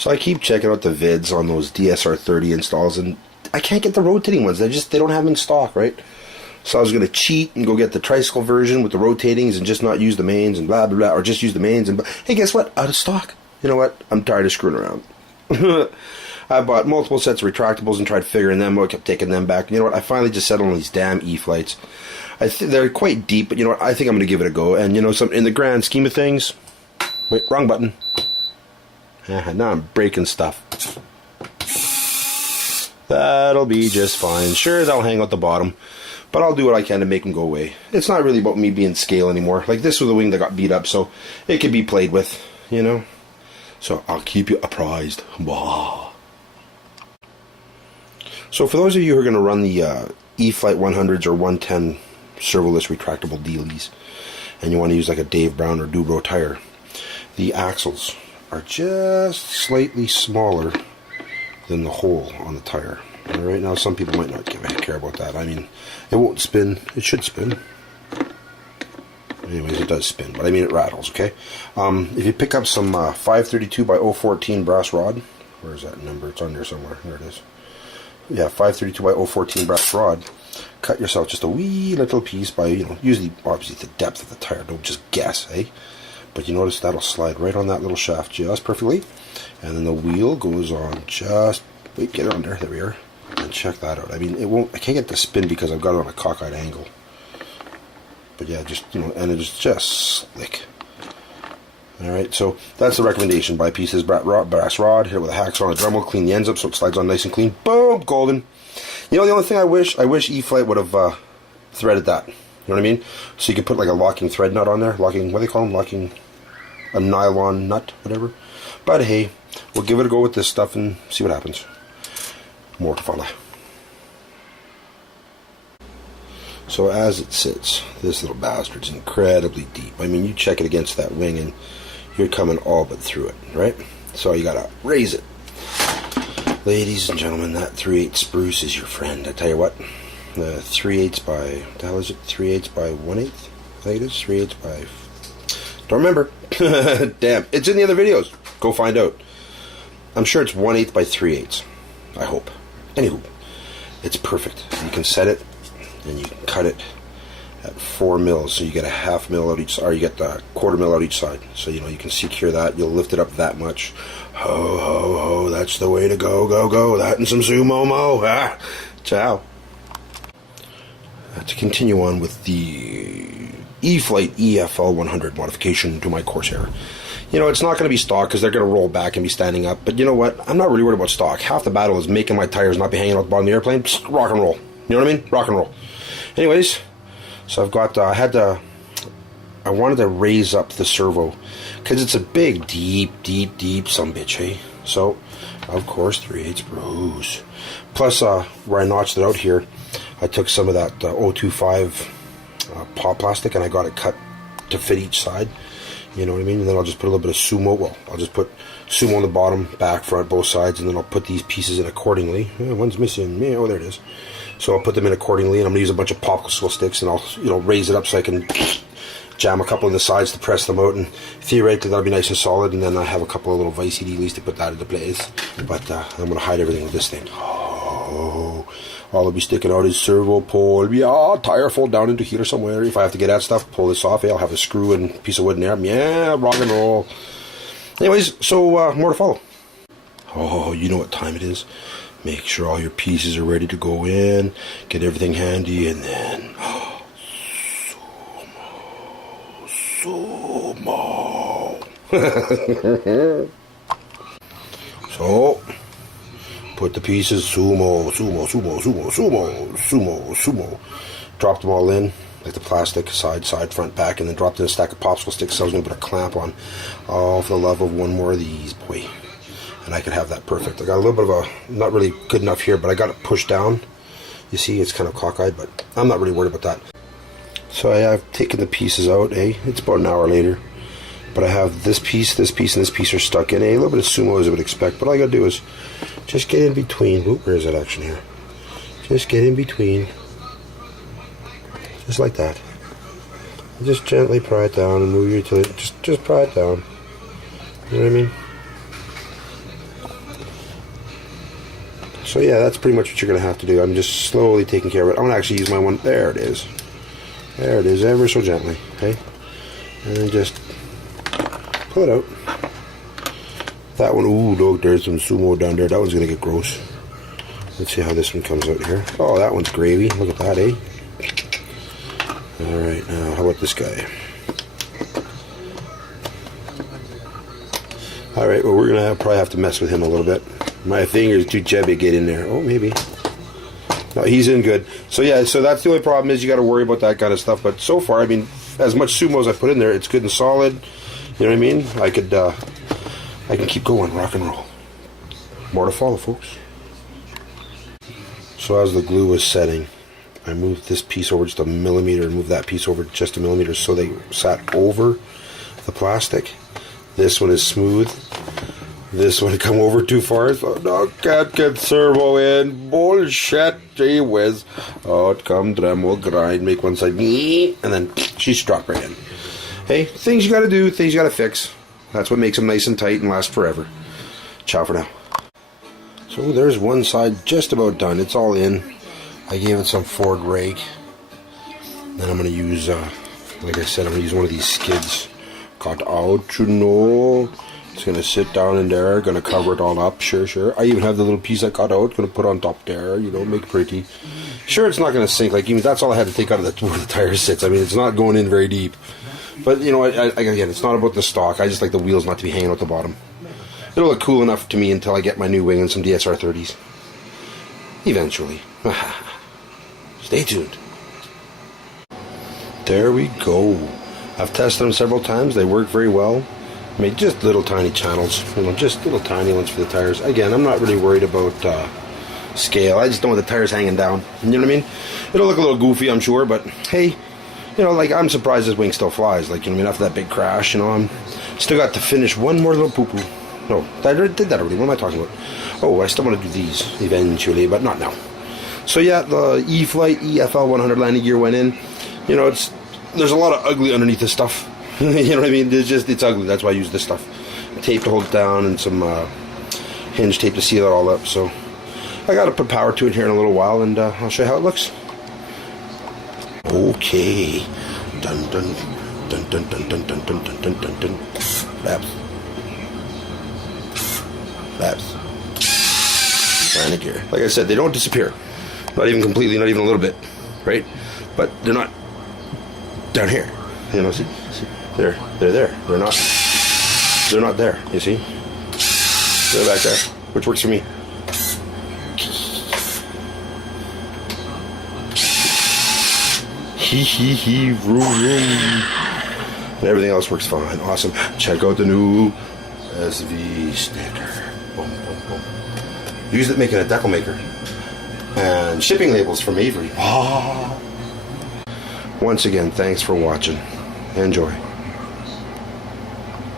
So I keep checking out the vids on those DSR30 installs, and I can't get the rotating ones. They don't have them in stock, right? So I was going to cheat and go get the tricycle version with the rotatings and just not use the mains and blah, blah, blah, or just use the mains. And hey, guess what? Out of stock. You know what? I'm tired of screwing around. I bought multiple sets of retractables and tried figuring them out, kept taking them back. You know what? I finally just settled on these damn Eflites. They're quite deep, but you know what? I think I'm going to give it a go. And you know, in the grand scheme of things... Wait, wrong button. Now I'm breaking stuff. That'll be just fine. Sure, they'll hang out the bottom, but I'll do what I can to make them go away. It's not really about me being scale anymore. Like, this was a wing that got beat up, so it could be played with, you know? So I'll keep you apprised. Wow. So for those of you who are going to run the EFLITE100s or 110 servoless retractable dealies, and you want to use like a Dave Brown or Dubro tire, the axles are just slightly smaller than the hole on the tire. Alright, now some people might not care about that. I mean, it won't spin. It should spin. Anyways, it does spin, but I mean it rattles, okay? If you pick up some 532 by 014 brass rod, where is that number? It's on there somewhere. There it is. Yeah, 532 by 014 brass rod. Cut yourself just a wee little piece by, you know, usually obviously the depth of the tire. Don't just guess, eh? But you notice that'll slide right on that little shaft just perfectly. And then the wheel goes on just, wait, get it under, there we are. And check that out. I mean, I can't get the spin because I've got it on a cockeyed angle. But yeah, just, you know, and it's just slick. Alright, so that's the recommendation. Buy pieces, brass rod, hit it with a hacksaw on a Dremel, clean the ends up so it slides on nice and clean. Boom, golden. You know, the only thing I wish E-Flite would have threaded that. You know what I mean? So you could put like a locking thread nut on there. Locking, what do they call them? Locking a nylon nut, whatever. But hey, we'll give it a go with this stuff and see what happens. More to follow. So as it sits, this little bastard's incredibly deep. I mean, you check it against that wing and you're coming all but through it, right? So you gotta raise it. Ladies and gentlemen, that 3/8 spruce is your friend. I tell you what, 3/8 by, what the hell is it? 3/8 by 1/8? I think it is 3/8 by, don't remember. Damn, it's in the other videos. Go find out. I'm sure it's 1/8 by 3/8. I hope. Anywho, it's perfect. You can set it and you can cut it at 4 mils, so you get a 1/2 mil out each side, or you get the 1/4 mil out each side. So you know you can secure that. You'll lift it up that much. Ho ho ho! That's the way to go, go go. That and some sumo mo. Ah, ciao. To continue on with the E-Flite EFGL100 modification to my Corsair. You know, it's not going to be stock because they're going to roll back and be standing up. But you know what? I'm not really worried about stock. Half the battle is making my tires not be hanging out the bottom of the airplane. Just rock and roll. You know what I mean? Rock and roll. Anyways, so I've got, I wanted to raise up the servo because it's a big, deep sumbitch, hey? So, of course, 3/8 spruce. Plus, where I notched it out here, I took some of that 025 pop plastic and I got it cut to fit each side. You know what I mean? And then I'll just put a little bit of sumo. Well, I'll just put sumo on the bottom, back, front, both sides, and then I'll put these pieces in accordingly. One's missing. Yeah, oh, there it is. So I'll put them in accordingly, and I'm going to use a bunch of popsicle sticks, and I'll, you know, raise it up so I can jam a couple in the sides to press them out, and theoretically that'll be nice and solid, and then I have a couple of little vicey dealies to put that into place. But I'm going to hide everything with this thing. Oh, all I'll be sticking out is servo pole. Yeah, tire fold down into here somewhere. If I have to get at stuff, pull this off. I'll have a screw and piece of wood in there. Yeah, rock and roll. Anyways, so more to follow. Oh, you know what time it is. Make sure all your pieces are ready to go in. Get everything handy, and then sumo. So put the pieces sumo. Drop them all in, like the plastic, side, front, back, and then dropped in a stack of popsicle sticks. So I was going to put a clamp on. Oh, for the love of one more of these, boy. And I could have that perfect. I got a little bit of a, not really good enough here, but I got it pushed down. You see, it's kind of cockeyed, but I'm not really worried about that. So I have taken the pieces out, It's about an hour later. But I have this piece, and this piece are stuck in, A little bit of sumo as I would expect. But all I gotta do is just get in between. Oop, where is that action here? Just get in between. Just like that. And just gently pry it down and move your utility. Just pry it down. You know what I mean? So yeah, that's pretty much what you're going to have to do. I'm just slowly taking care of it. I'm going to actually use my one. There it is. There it is, ever so gently. Okay, and then just pull it out. That one, ooh, look, there's some sumo down there. That one's going to get gross. Let's see how this one comes out here. Oh, that one's gravy. Look at that, eh? Alright, now how about this guy? Alright, well, we're going to probably have to mess with him a little bit. My finger's too chubby to get in there. Oh, maybe. No, he's in good. So yeah, so that's the only problem is you got to worry about that kind of stuff. But so far, I mean, as much sumo as I put in there, it's good and solid. You know what I mean? I can keep going, rock and roll. More to follow, folks. So as the glue was setting, I moved this piece over just a millimeter and moved that piece over just a millimeter so they sat over the plastic. This one is smooth. This one come over too far, so no, can't get servo in. Bullshit, gee whiz. Out come Dremel, grind, make one side, and then she's dropped right in. Hey, things you gotta do, things you gotta fix. That's what makes them nice and tight and last forever. Ciao for now. So there's one side just about done. It's all in. I gave it some Ford rake. Then I'm going to use, like I said, I'm going to use one of these skids. Cut out, you know. It's going to sit down in there. Going to cover it all up. Sure, sure. I even have the little piece I cut out. Going to put on top there, you know, make it pretty. Sure, it's not going to sink. Like, even that's all I had to take out of where the tire sits. I mean, it's not going in very deep. But, you know, again, it's not about the stock. I just like the wheels not to be hanging out the bottom. It'll look cool enough to me until I get my new wing and some DSR 30s. Eventually. Stay tuned. There we go. I've tested them several times. They work very well. I mean, just little tiny channels. You know, just little tiny ones for the tires. Again, I'm not really worried about scale. I just don't want the tires hanging down. You know what I mean? It'll look a little goofy, I'm sure, but hey, you know, like, I'm surprised this wing still flies. Like, you know what I mean? After that big crash, you know, I'm still got to finish one more little poo-poo. No, I did that already. What am I talking about? Oh, I still want to do these eventually, but not now. So yeah, the Eflite EFGL100 landing gear went in. You know, there's a lot of ugly underneath this stuff. You know what I mean? It's ugly. That's why I use this stuff. Tape to hold it down and some hinge tape to seal it all up. So I got to put power to it here in a little while, and I'll show you how it looks. Okay. Dun dun dun dun dun dun dun dun dun dun dun dun. Flaps. Flaps. Landing gear. Like I said, they don't disappear. Not even completely, not even a little bit, right? But they're not down here. You know, see? They're there. They're not there, you see? They're back there, which works for me. Hee, vroom, vroom. And everything else works fine. Awesome. Check out the new SV sticker. Boom, boom, boom. Use it making a decal maker. And shipping labels from Avery. Once again, thanks for watching. Enjoy.